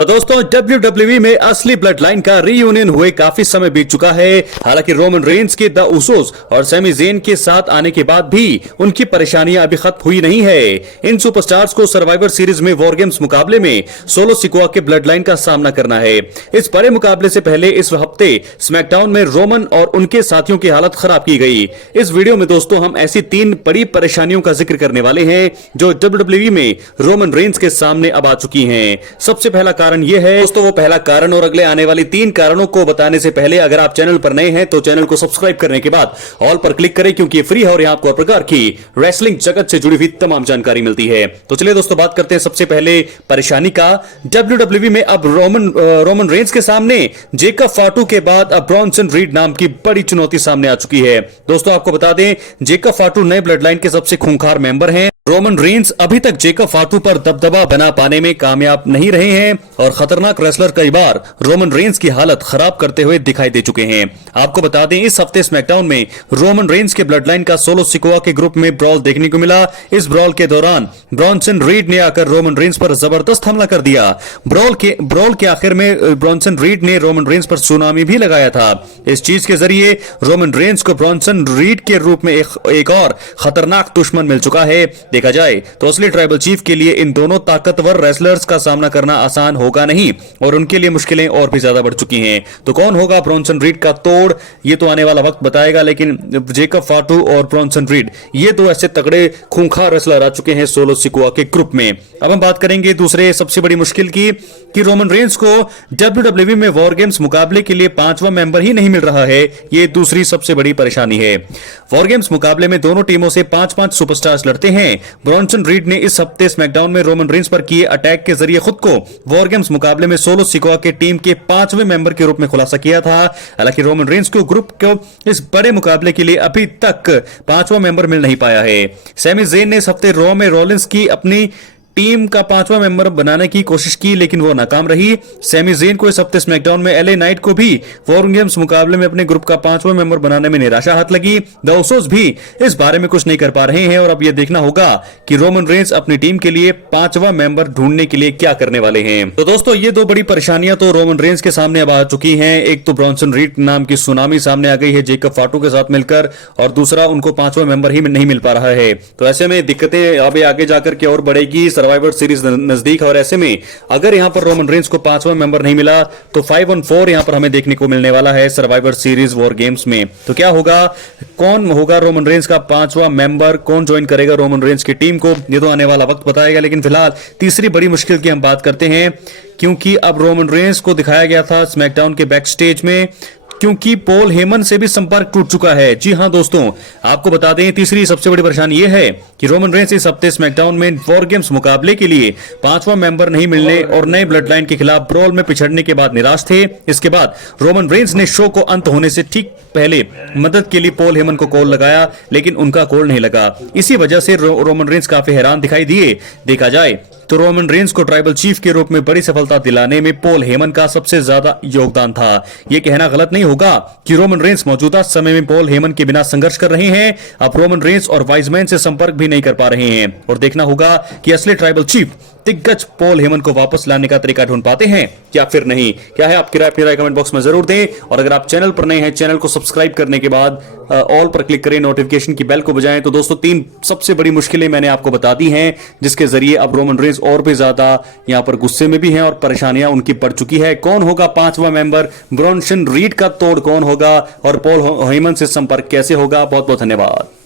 तो दोस्तों WWE में असली ब्लड लाइन का रीयूनियन हुए काफी समय बीत चुका है। हालांकि रोमन रेंस के द उसोस और सैमी ज़ेन के साथ आने के बाद भी उनकी परेशानियां अभी खत्म हुई नहीं है। इन सुपरस्टार्स को सर्वाइवर सीरीज में वॉर गेम्स मुकाबले में सोलो सिकोआ के ब्लड लाइन का सामना करना है। इस बड़े मुकाबले से पहले इस हफ्ते स्मैकडाउन में रोमन और उनके साथियों की हालत खराब की गई। इस वीडियो में दोस्तों हम ऐसी 3 बड़ी परेशानियों का जिक्र करने वाले हैं जो WWE में रोमन रेंस के सामने अब आ चुकी हैं। सबसे पहला कारण यह है दोस्तों, वो पहला कारण और अगले आने वाली 3 कारणों को बताने से पहले अगर आप चैनल पर नए हैं तो चैनल को सब्सक्राइब करने के बाद ऑल पर क्लिक करें, क्योंकि ये फ्री है और यहां आपको हर प्रकार की रेसलिंग जगत से जुड़ी हुई तमाम जानकारी मिलती है। तो चलिए दोस्तों बात करते हैं सबसे पहले परेशानी का। WWE में अब रोमन रेंस के सामने जेकब फाटू के बाद अब ब्रॉन्सन रीड नाम की बड़ी चुनौती सामने आ चुकी है। दोस्तों आपको बता दें, जेकब फाटू नए ब्लड लाइन के सबसे खूंखार मेंबर हैं। रोमन रेंस अभी तक जेकब फाटू पर दबदबा बना पाने में कामयाब नहीं रहे हैं और खतरनाक रेसलर कई बार रोमन रेंस की हालत खराब करते हुए दिखाई दे चुके हैं। आपको बता दें, इस हफ्ते स्मैकडाउन में रोमन रेंस के ब्लड लाइन का सोलो सिकोआ के ग्रुप में ब्रॉल देखने को मिला। इस ब्रॉल के दौरान ब्रॉन्सन रीड ने आकर रोमन रेंस पर जबरदस्त हमला कर दिया। ब्रॉल के आखिर में ब्रॉन्सन रीड ने रोमन रेंस पर सुनामी भी लगाया था। इस चीज के जरिए रोमन रेंस को ब्रॉन्सन रीड के रूप में एक और खतरनाक दुश्मन मिल चुका है। देखा जाए तो असली ट्राइबल चीफ के लिए इन दोनों ताकतवर रेसलर्स का सामना करना आसान होगा नहीं और उनके लिए मुश्किलें और भी ज्यादा बढ़ चुकी हैं। तो कौन होगा ब्रॉन्सन रीड का तोड़, ये तो आने वाला वक्त बताएगा। लेकिन जेकब फाटू और ब्रॉन्सन रीड ये दो ऐसे तगड़े खूंखार रेसलर आ चुके हैं सोलो सिकोआ के ग्रुप में। अब हम बात करेंगे दूसरे सबसे बड़ी मुश्किल की कि रोमन रेंस को WWE में वॉर गेम्स मुकाबले के लिए 5वां मेंबर ही नहीं मिल रहा है। ये दूसरी सबसे बड़ी परेशानी है। वॉर गेम्स मुकाबले में दोनों टीमों से 5-5 सुपरस्टार्स लड़ते हैं। ब्रॉन्सन रीड ने इस हफ्ते स्मैकडाउन में रोमन रेंस पर किए अटैक के जरिए खुद को वॉर गेम्स मुकाबले में सोलो सिकोआ के टीम के 5वें मेंबर के रूप में खुलासा किया था। हालांकि रोमन रेंस को ग्रुप को इस बड़े मुकाबले के लिए अभी तक 5वां मेंबर मिल नहीं पाया है। सैमी ज़ेन ने इस हफ्ते रॉ में रॉलिंस की अपनी टीम का 5वां मेंबर बनाने की कोशिश की, लेकिन वो नाकाम रही। सैमी ज़ेन को इस हफ्ते स्मैकडाउन में LA नाइट को भी वॉर गेम्स मुकाबले में अपने ग्रुप का 5वां मेंबर बनाने में निराशा हाथ लगी। द उसोस भी इस बारे में कुछ नहीं कर पा रहे हैं और अब यह देखना होगा कि रोमन रेंस अपनी टीम के लिए 5वां मेंबर ढूंढने के लिए क्या करने वाले हैं। तो दोस्तों ये 2 बड़ी परेशानियां तो रोमन रेंस के सामने अब आ चुकी हैं। एक तो ब्रॉन्सन रीड नाम की सुनामी सामने आ गई है जेकब फाटू के साथ मिलकर, और दूसरा उनको 5वां मेंबर ही नहीं मिल पा रहा है। तो ऐसे में दिक्कतें अब आगे जाकर के और बढ़ेगी। सर्वाइवर सीरीज नजदीक, और ऐसे में अगर यहां पर रोमन रेंस को 5वां मेंबर नहीं मिला तो 5-on-4 यहां पर हमें देखने को मिलने वाला है सर्वाइवर सीरीज वॉर गेम्स में। तो क्या होगा, कौन होगा रोमन रेंस का 5वां मेंबर, कौन ज्वाइन करेगा रोमन रेंस की टीम को, ये तो आने वाला वक्त बताएगा। लेकिन फिलहाल तीसरी बड़ी मुश्किल की हम बात करते हैं, क्योंकि अब रोमन रेंस को दिखाया गया था स्मैकडाउन के बैक स्टेज में, क्योंकि पॉल हेमन से भी संपर्क टूट चुका है। जी हां दोस्तों, आपको बता दें तीसरी सबसे बड़ी परेशानी यह है कि रोमन रेंस इस हफ्ते स्मैकडाउन में वॉर गेम्स मुकाबले के लिए 5वां मेंबर नहीं मिलने और नए ब्लड लाइन के खिलाफ ब्रॉल में पिछड़ने के बाद निराश थे। इसके बाद रोमन रेंस ने शो को अंत होने से ठीक पहले मदद के लिए पॉल हेमन को कॉल लगाया, लेकिन उनका कॉल नहीं लगा। इसी वजह से रोमन रेंस काफी हैरान दिखाई दिए। देखा जाए तो रोमन रेंस को ट्राइबल चीफ के रूप में बड़ी सफलता दिलाने में पॉल हेमन का सबसे ज्यादा योगदान था। यह कहना गलत नहीं होगा कि रोमन रेंस मौजूदा समय में पॉल हेमन के बिना संघर्ष कर रहे हैं। अब रोमन रेंस और वाइजमैन से संपर्क भी नहीं कर पा रहे हैं और देखना होगा कि असली ट्राइबल चीफ दिग्गज पॉल हेमन को वापस लाने का तरीका ढूंढ पाते हैं या फिर नहीं। क्या है आपकी राय, अपनी राय कमेंट बॉक्स में जरूर दें, और अगर आप चैनल पर नए हैं चैनल को सब्सक्राइब करने के बाद ऑल पर क्लिक करें, नोटिफिकेशन की बेल को बजाएं। तो दोस्तों 3 सबसे बड़ी मुश्किलें मैंने आपको बता दी हैं, जिसके जरिए अब रोमन रेंस और भी ज्यादा यहां पर गुस्से में भी हैं और परेशानियां उनकी बढ़ चुकी है। कौन होगा 5वां मेंबर, ब्रॉन्सन रीड का तोड़ कौन होगा और पॉल हेमन से संपर्क कैसे होगा। बहुत बहुत धन्यवाद।